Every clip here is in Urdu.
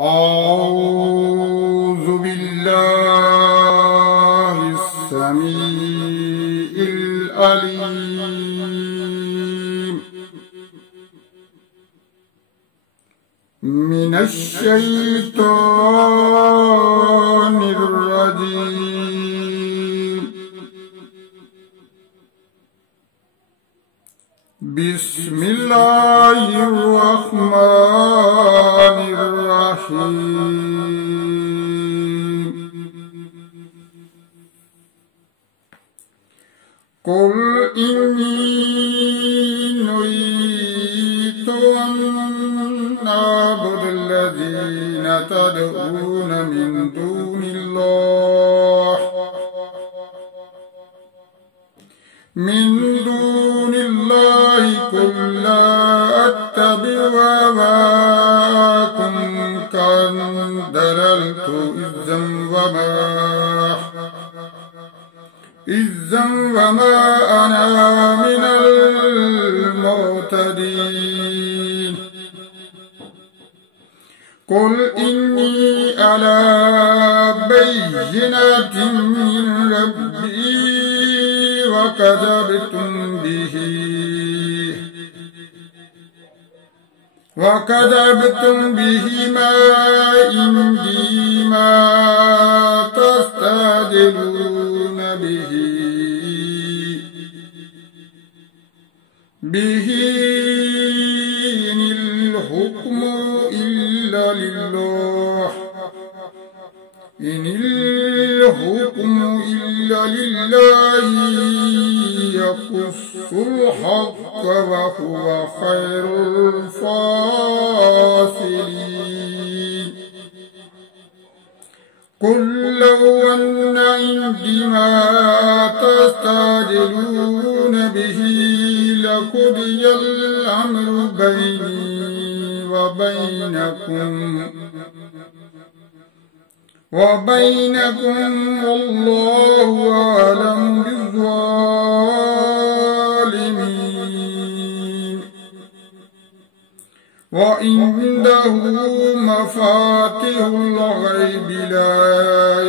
أعوذ بالله السميع العليم من الشيطان الرجيم. بسم الله الرحمن الرحيم. قل إني نريد أن أعبد الذين تدعون من دون الله قل لا أتبع هواكم قد ضللت إذا وما أنا من المعتدين. قل إني على بينة من ربي وكذبتم به ما عندي ما تستعجلون به إن الحكم إلا لله يقص الحق وهو خير الفاصلين. قل لو أن عندي ما تستعجلون به لقضي الأمر بيني وبينكم والله أعلم بالظالمين. وعنده مفاتيح الغيب لا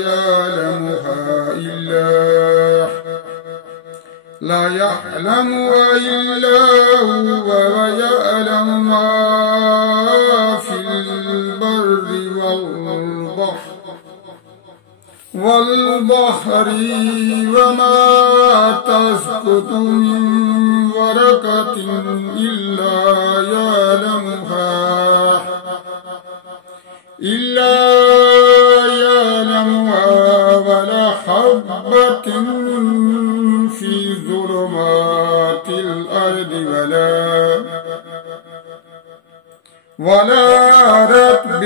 يعلمها إلا هو ويعلم ما في البر والبحر وما تسقط من ورقة إلا يعلمها ولا حبة في ظلمات الأرض ولا رطب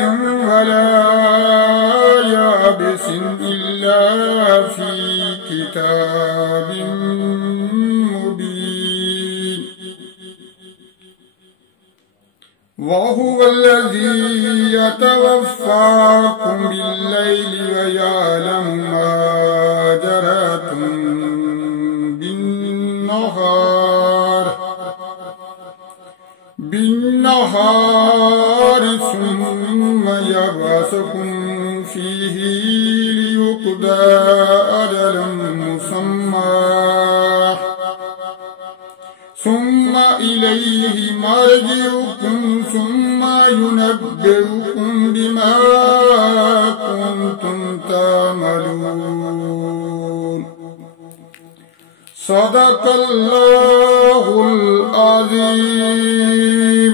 ولا يابس إلا في كتاب مبين. وهو الذي يتوفاكم بالليل ويعلم ما جرحتم بالنهار ثم يبعثكم فيه ليقضى أجل مسمى ثم إليه مرجعكم ثم ينبئكم بما كنتم تعملون. صدق الله العظيم.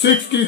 60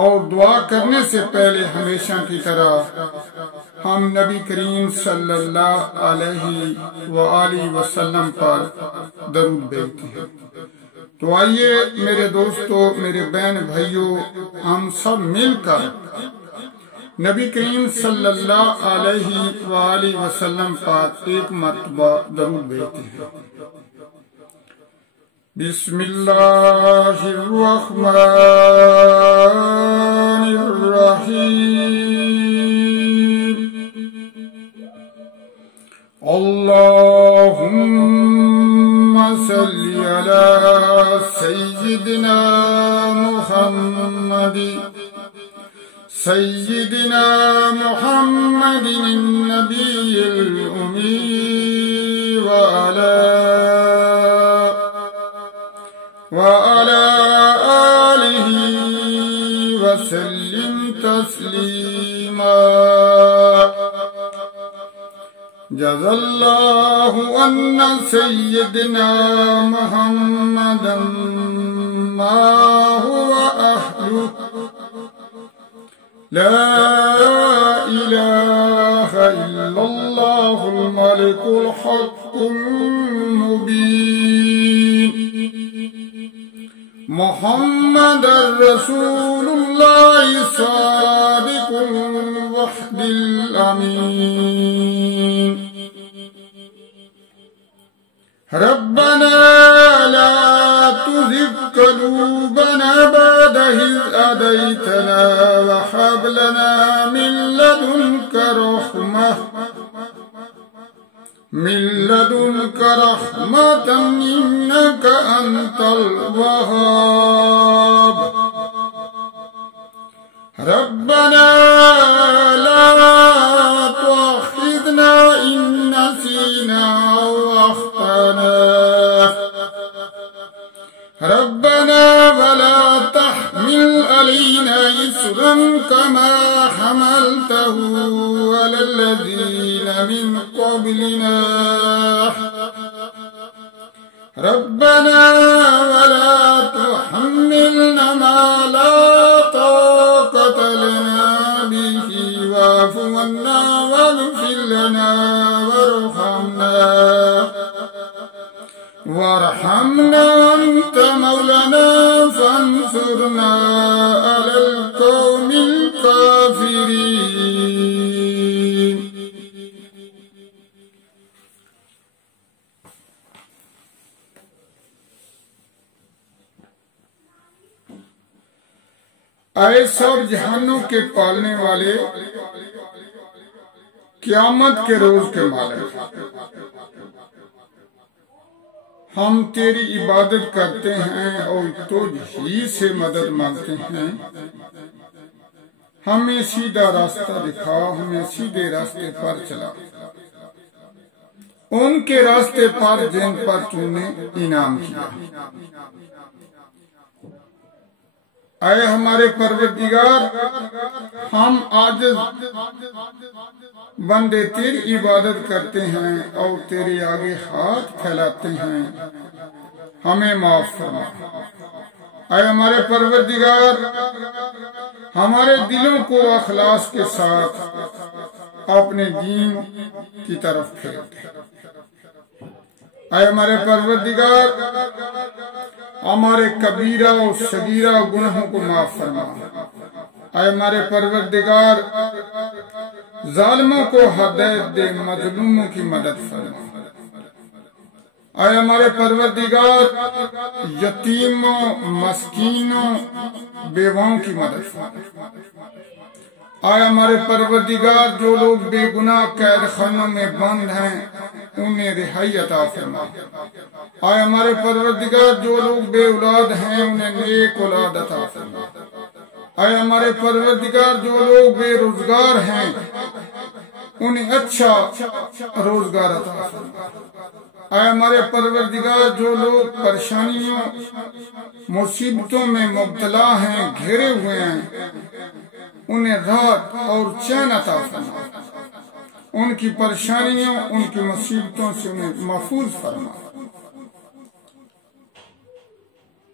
اور دعا کرنے سے پہلے ہمیشہ کی طرح ہم نبی کریم صلی اللہ علیہ وآلہ وسلم پر درود بھیجتے ہیں۔ تو آئیے میرے دوستو، میرے بہن بھائیوں، ہم سب مل کر نبی کریم صلی اللہ علیہ وآلہ وسلم پر ایک مرتبہ درود بھیجتے ہیں۔ بسم اللہ الرحمن الرحیم۔ اللہم صلی علی سیدنا محمد النبی الأمی وعلى آلہ وسلم تسلیما۔ جزا اللہ عن سیدنا محمدا ما هو أهله، لا إله إلا الله الملك الحق المبين، محمد رسول اللہ صادق الوحد الامین۔ ربنا لا تزغ قلوبنا بعد إذ هديتنا وهب لنا من لدنك رحمة إنك أنت الوهاب۔ ربنا لا تؤاخذنا إن نسينا أو أخطأنا، ربنا ولا تحمل علينا إصرا كما حملته على الذين من قبلنا، ربنا ولا تحملنا ما لا طاقة لنا به واعف عنا واغفر لنا وارحمنا أنت مولانا فانصرنا على القوم الكافرين۔ اے سب جہانوں کے پالنے والے، قیامت کے روز کے مالک، ہم تیری عبادت کرتے ہیں اور تجھ ہی سے مدد مانگتے ہیں۔ ہمیں سیدھا راستہ دکھا، ہمیں سیدھے راستے پر چلا، ان کے راستے پر جن پر تو نے انعام کیا۔ اے ہمارے پروردگار، ہم عاجز بندے تیری عبادت کرتے ہیں اور تیرے آگے ہاتھ پھیلاتے ہیں، ہمیں معاف فرما۔ اے ہمارے پروردگار، ہمارے دلوں کو اخلاص کے ساتھ اپنے دین کی طرف پھیر دے۔ اے ہمارے پروردگار، ہمارے کبیرہ اور صغیرہ گناہوں کو معاف فرما۔ اے ہمارے پروردگار، ظالموں کو ہدایت دے، مظلوموں کی مدد فرما۔ اے ہمارے پروردگار، یتیموں، مسکینوں، بیواؤں کی مدد فرما۔ اے ہمارے پروردگار، جو لوگ بے گناہ قید خانوں میں بند ہیں انہیں رہائی عطا فرما۔ اے ہمارے پروردگار، جو لوگ بے اولاد ہیں انہیں نیک اولاد عطا فرما۔ اے ہمارے پروردگار، جو لوگ بے روزگار ہیں انہیں اچھا روزگار عطا فرما۔ اے ہمارے پروردگار، جو لوگ پریشانیوں مصیبتوں میں مبتلا ہیں، گھرے ہوئے ہیں، انہیں راحت اور چین عطا فرما۔ ان کی پریشانیوں، ان کی مصیبتوں سے انہیں محفوظ فرما۔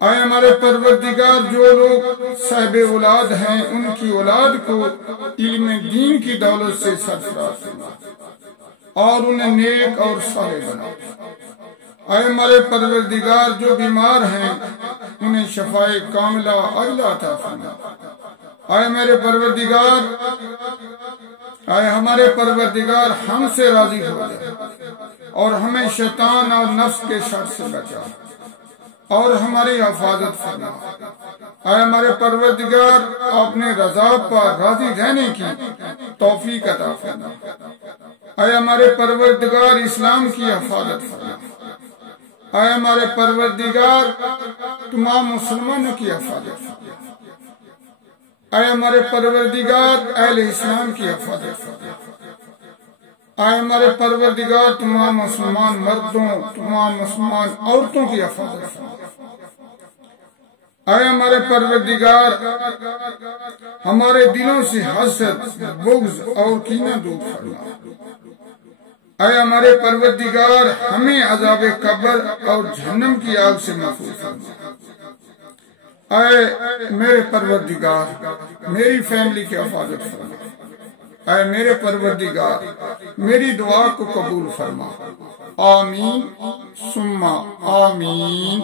اے ہمارے پروردگار جو لوگ صاحب اولاد ہیں ان کی اولاد کو علم دین کی دولت سے سرفراز فرما اور انہیں نیک اور صالح بنا۔ اے ہمارے پروردگار جو بیمار ہیں انہیں شفائے کاملہ عاجلہ عطا فرما۔ اے میرے پروردگار، اے ہمارے پروردگار ہم سے راضی ہو جائے اور ہمیں شیطان اور نفس کے شر سے بچا اور ہماری حفاظت فرما۔ اے ہمارے پروردگار اپنے رضا پر راضی رہنے کی توفیق عطا فرما۔ اے ہمارے پروردگار اسلام کی حفاظت فرما۔ اے ہمارے پروردگار تمام مسلمانوں کی حفاظت فرما۔ اے ہمارے پروردگار اہل اسلام کی حفاظت فرما۔ اے ہمارے پروردگار تمام مسلمان مردوں تمام مسلمان عورتوں کی حفاظت فرما۔ اے ہمارے پروردگار ہمارے دلوں سے حسد بغض اور کینہ دور فرما۔ اے ہمارے پروردگار ہمیں عذاب قبر اور جہنم کی آگ سے محفوظ فرما۔ اے میرے پروردگار میری فیملی کی حفاظت فرما۔ اے میرے پروردگار میری دعا کو قبول فرما۔ آمین ثم آمین۔